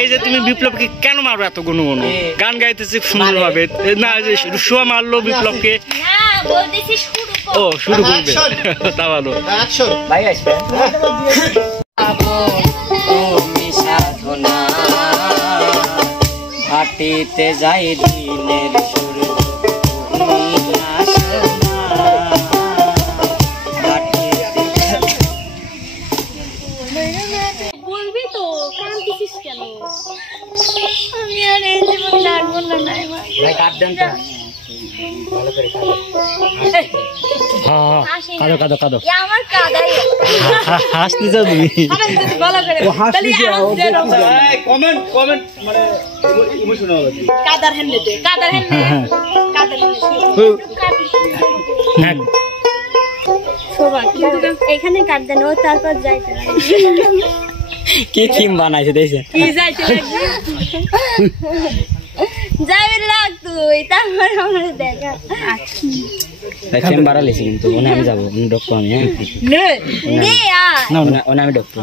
এই যে তুমি বিপ্লবকে কেন মারো এত গুনো গুনো? গান গাইতেছি সুন্দর ভাবে, না যে শুয়া মারলো বিপ্লবকে। ও শুরু করবে, তা ভালো। ঘাটিতে যাই দিনের সূর্য বলবি তো, কাঁদছিস কেন? আমি আর এই জীবন লাগবো না। নাই ভাই কাট দেন তো, ভালো করে কাঁদো। হ্যাঁ কাঁদো কাঁদো কাঁদো, আমার কাঁদাই হাসতে যাও তুমি। ভালো করে তাহলে কমেন্ট কমেন্ট মানে ইমোশনাল আছে। কাদার হেনলে দে, কাদার হেনলে, কাদার হেনলে এখানে কাট দেন, ও তারপর যাইতে কি থিম বানাইছে দেখছে কি যাইতে লাগবে যাবে লাগ তুই, তারপর আমরা দেখা থিম বাড়াইছে কিন্তু ওনে আমি যাব ডক্টর আমি নে নে না ওনে আমি ডক্টর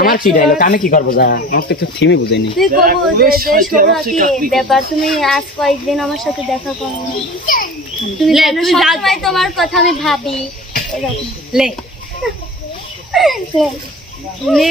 আমার কি ডায়লগ আমি কি করব যা আমার তো থিমই বুঝাইনি তুই কবো যে শোনা কি ব্যাপার, তুমি আজ কয়েকদিন আমার সাথে দেখা করো, তুমি জানো সবসময় তোমার কথা আমি ভাবি। লে